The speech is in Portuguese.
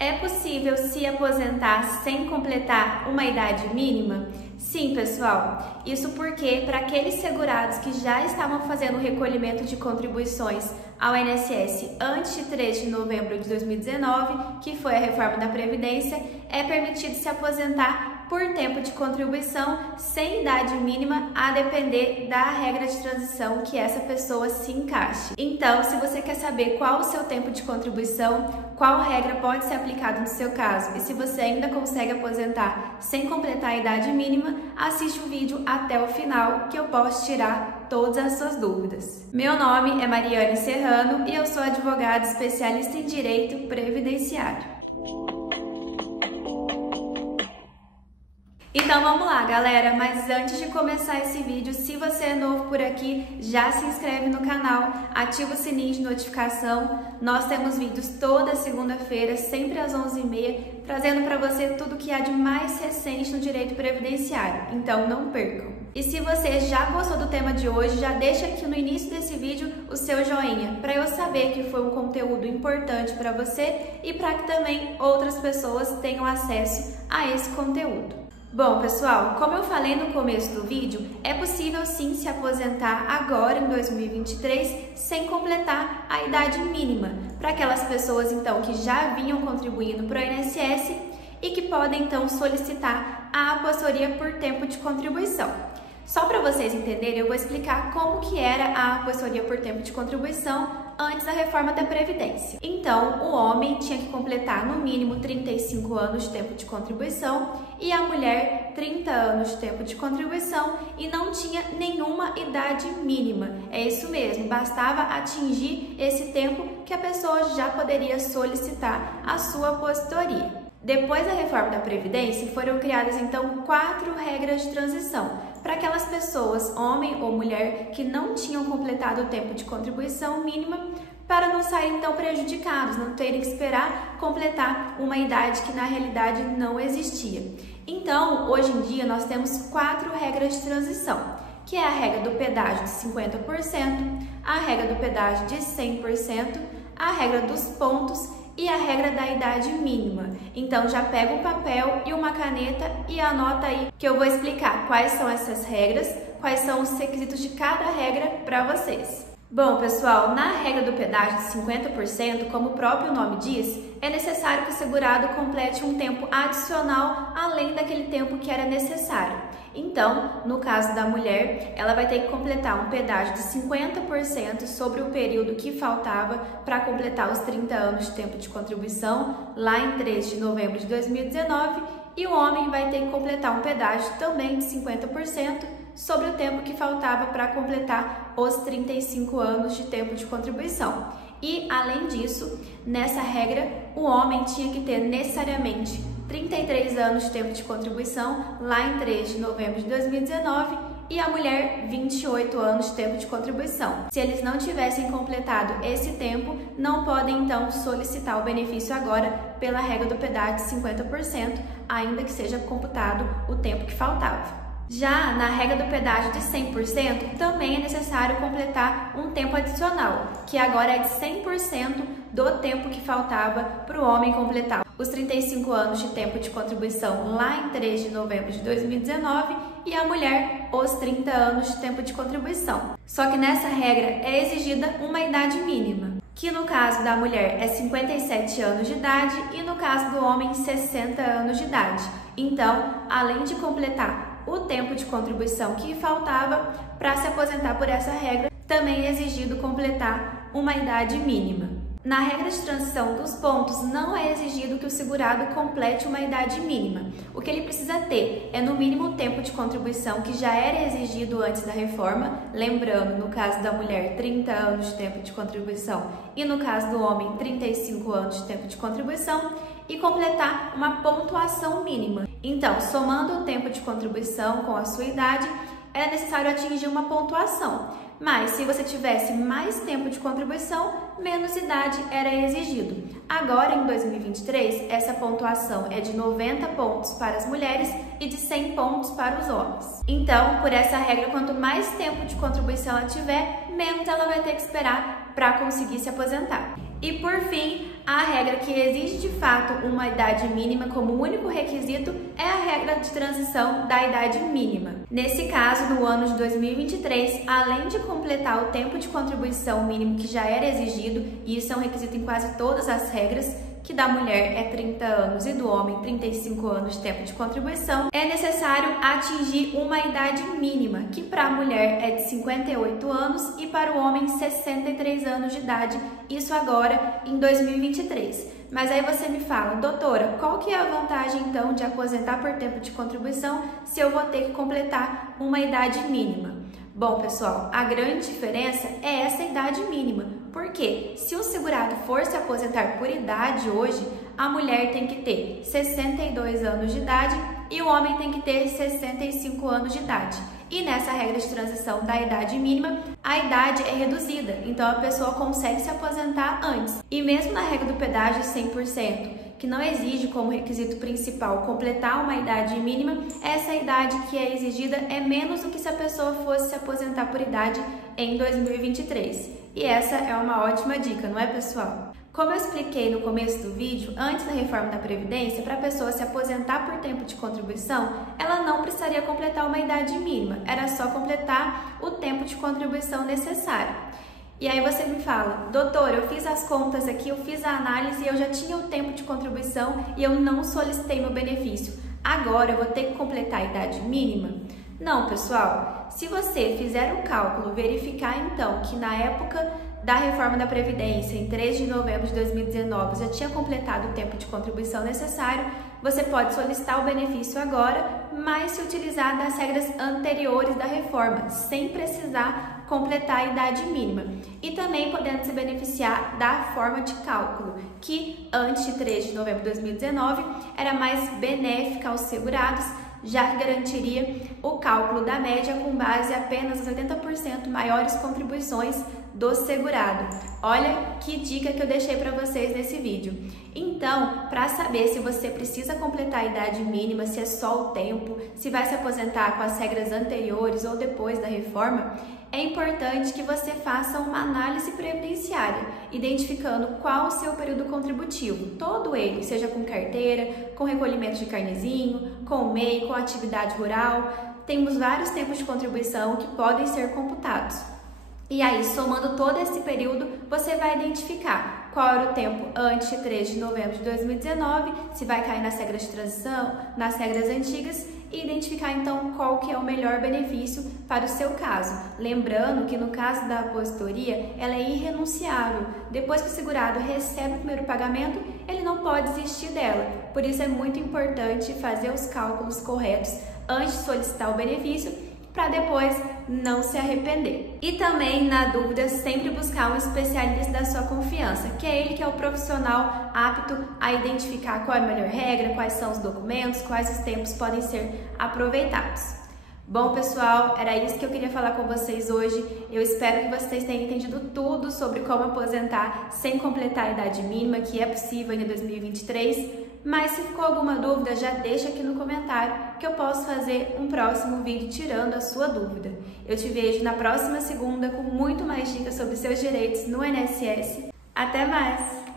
É possível se aposentar sem completar uma idade mínima? Sim, pessoal. Isso porque, para aqueles segurados que já estavam fazendo o recolhimento de contribuições ao INSS antes de 3 de novembro de 2019, que foi a reforma da Previdência, é permitido se aposentar por tempo de contribuição sem idade mínima, a depender da regra de transição que essa pessoa se encaixe. Então, se você quer saber qual o seu tempo de contribuição, qual regra pode ser aplicada no seu caso e se você ainda consegue aposentar sem completar a idade mínima, assiste o vídeo até o final que eu posso tirar todas as suas dúvidas. Meu nome é Mariane Serrano e eu sou advogada especialista em Direito Previdenciário. Então vamos lá, galera, mas antes de começar esse vídeo, se você é novo por aqui, já se inscreve no canal, ativa o sininho de notificação. Nós temos vídeos toda segunda-feira, sempre às 11h30, trazendo para você tudo que há de mais recente no direito previdenciário, então não percam. E se você já gostou do tema de hoje, já deixa aqui no início desse vídeo o seu joinha, para eu saber que foi um conteúdo importante para você e para que também outras pessoas tenham acesso a esse conteúdo. Bom, pessoal, como eu falei no começo do vídeo, é possível sim se aposentar agora em 2023 sem completar a idade mínima, para aquelas pessoas então que já vinham contribuindo para o INSS e que podem então solicitar a apostoria por tempo de contribuição. Só para vocês entenderem, eu vou explicar como que era a apostoria por tempo de contribuição antes da reforma da Previdência. Então, o homem tinha que completar no mínimo 35 anos de tempo de contribuição e a mulher 30 anos de tempo de contribuição e não tinha nenhuma idade mínima. É isso mesmo, bastava atingir esse tempo que a pessoa já poderia solicitar a sua apostoria. Depois da reforma da Previdência, foram criadas então 4 regras de transição para aquelas pessoas, homem ou mulher, que não tinham completado o tempo de contribuição mínima, para não saírem então prejudicados, não terem que esperar completar uma idade que na realidade não existia. Então, hoje em dia, nós temos 4 regras de transição, que é a regra do pedágio de 50%, a regra do pedágio de 100%, a regra dos pontos e a regra da idade mínima. Então já pega um papel e uma caneta e anota aí que eu vou explicar quais são essas regras, quais são os requisitos de cada regra para vocês. Bom, pessoal, na regra do pedágio de 50%, como o próprio nome diz, é necessário que o segurado complete um tempo adicional além daquele tempo que era necessário. Então, no caso da mulher, ela vai ter que completar um pedágio de 50% sobre o período que faltava para completar os 30 anos de tempo de contribuição, lá em 3 de novembro de 2019, e o homem vai ter que completar um pedágio também de 50% sobre o tempo que faltava para completar os 35 anos de tempo de contribuição. E, além disso, nessa regra, o homem tinha que ter necessariamente 33 anos de tempo de contribuição lá em 3 de novembro de 2019 e a mulher 28 anos de tempo de contribuição. Se eles não tivessem completado esse tempo, não podem então solicitar o benefício agora pela regra do pedágio de 50%, ainda que seja computado o tempo que faltava. Já na regra do pedágio de 100%, também é necessário completar um tempo adicional, que agora é de 100% do tempo que faltava para o homem completar os 35 anos de tempo de contribuição lá em 3 de novembro de 2019 e a mulher os 30 anos de tempo de contribuição. Só que nessa regra é exigida uma idade mínima, que no caso da mulher é 57 anos de idade e no caso do homem 60 anos de idade. Então, além de completar o tempo de contribuição que faltava para se aposentar por essa regra, também é exigido completar uma idade mínima. Na regra de transição dos pontos, não é exigido que o segurado complete uma idade mínima. O que ele precisa ter é, no mínimo, o tempo de contribuição que já era exigido antes da reforma, lembrando, no caso da mulher, 30 anos de tempo de contribuição e, no caso do homem, 35 anos de tempo de contribuição, e completar uma pontuação mínima. Então, somando o tempo de contribuição com a sua idade, é necessário atingir uma pontuação. Mas, se você tivesse mais tempo de contribuição, menos idade era exigido. Agora, em 2023, essa pontuação é de 90 pontos para as mulheres e de 100 pontos para os homens. Então, por essa regra, quanto mais tempo de contribuição ela tiver, menos ela vai ter que esperar para conseguir se aposentar. E, por fim, A regra que exige de fato uma idade mínima como único requisito é a regra de transição da idade mínima. Nesse caso, no ano de 2023, além de completar o tempo de contribuição mínimo que já era exigido, e isso é um requisito em quase todas as regras, que da mulher é 30 anos e do homem 35 anos de tempo de contribuição, é necessário atingir uma idade mínima, que para a mulher é de 58 anos e para o homem 63 anos de idade, isso agora em 2023. Mas aí você me fala, doutora, qual que é a vantagem então de aposentar por tempo de contribuição se eu vou ter que completar uma idade mínima? Bom, pessoal, a grande diferença é essa idade mínima. Porque se o segurado for se aposentar por idade hoje, a mulher tem que ter 62 anos de idade e o homem tem que ter 65 anos de idade. E nessa regra de transição da idade mínima, a idade é reduzida, então a pessoa consegue se aposentar antes. E mesmo na regra do pedágio 100%, que não exige como requisito principal completar uma idade mínima, essa idade que é exigida é menos do que se a pessoa fosse se aposentar por idade em 2023. E essa é uma ótima dica, não é, pessoal? Como eu expliquei no começo do vídeo, antes da reforma da Previdência, para a pessoa se aposentar por tempo de contribuição, ela não precisaria completar uma idade mínima, era só completar o tempo de contribuição necessário. E aí você me fala, doutor, eu fiz as contas aqui, eu fiz a análise e eu já tinha o tempo de contribuição e eu não solicitei meu benefício. Agora eu vou ter que completar a idade mínima? Não, pessoal. Se você fizer o cálculo, verificar então que na época da reforma da Previdência, em 3 de novembro de 2019, já tinha completado o tempo de contribuição necessário, você pode solicitar o benefício agora, mas se utilizar das regras anteriores da reforma, sem precisar completar a idade mínima. E também podendo se beneficiar da forma de cálculo, que antes de 3 de novembro de 2019 era mais benéfica aos segurados, já que garantiria o cálculo da média com base apenas nas 80% maiores contribuições do segurado. Olha que dica que eu deixei para vocês nesse vídeo. Então, para saber se você precisa completar a idade mínima, se é só o tempo, se vai se aposentar com as regras anteriores ou depois da reforma, é importante que você faça uma análise previdenciária, identificando qual o seu período contributivo, todo ele, seja com carteira, com recolhimento de carnezinho, com MEI, com atividade rural. Temos vários tempos de contribuição que podem ser computados. E aí, somando todo esse período, você vai identificar qual era o tempo antes de 3 de novembro de 2019, se vai cair nas regras de transição, nas regras antigas, e identificar então qual que é o melhor benefício para o seu caso. Lembrando que no caso da aposentadoria, ela é irrenunciável. Depois que o segurado recebe o primeiro pagamento, ele não pode desistir dela. Por isso é muito importante fazer os cálculos corretos antes de solicitar o benefício, para depois não se arrepender. E também, na dúvida, sempre buscar um especialista da sua confiança, que é ele que é o profissional apto a identificar qual é a melhor regra, quais são os documentos, quais os tempos podem ser aproveitados. Bom, pessoal, era isso que eu queria falar com vocês hoje. Eu espero que vocês tenham entendido tudo sobre como aposentar sem completar a idade mínima, que é possível ainda em 2023. Mas se ficou alguma dúvida, já deixa aqui no comentário que eu posso fazer um próximo vídeo tirando a sua dúvida. Eu te vejo na próxima segunda com muito mais dicas sobre seus direitos no INSS. Até mais!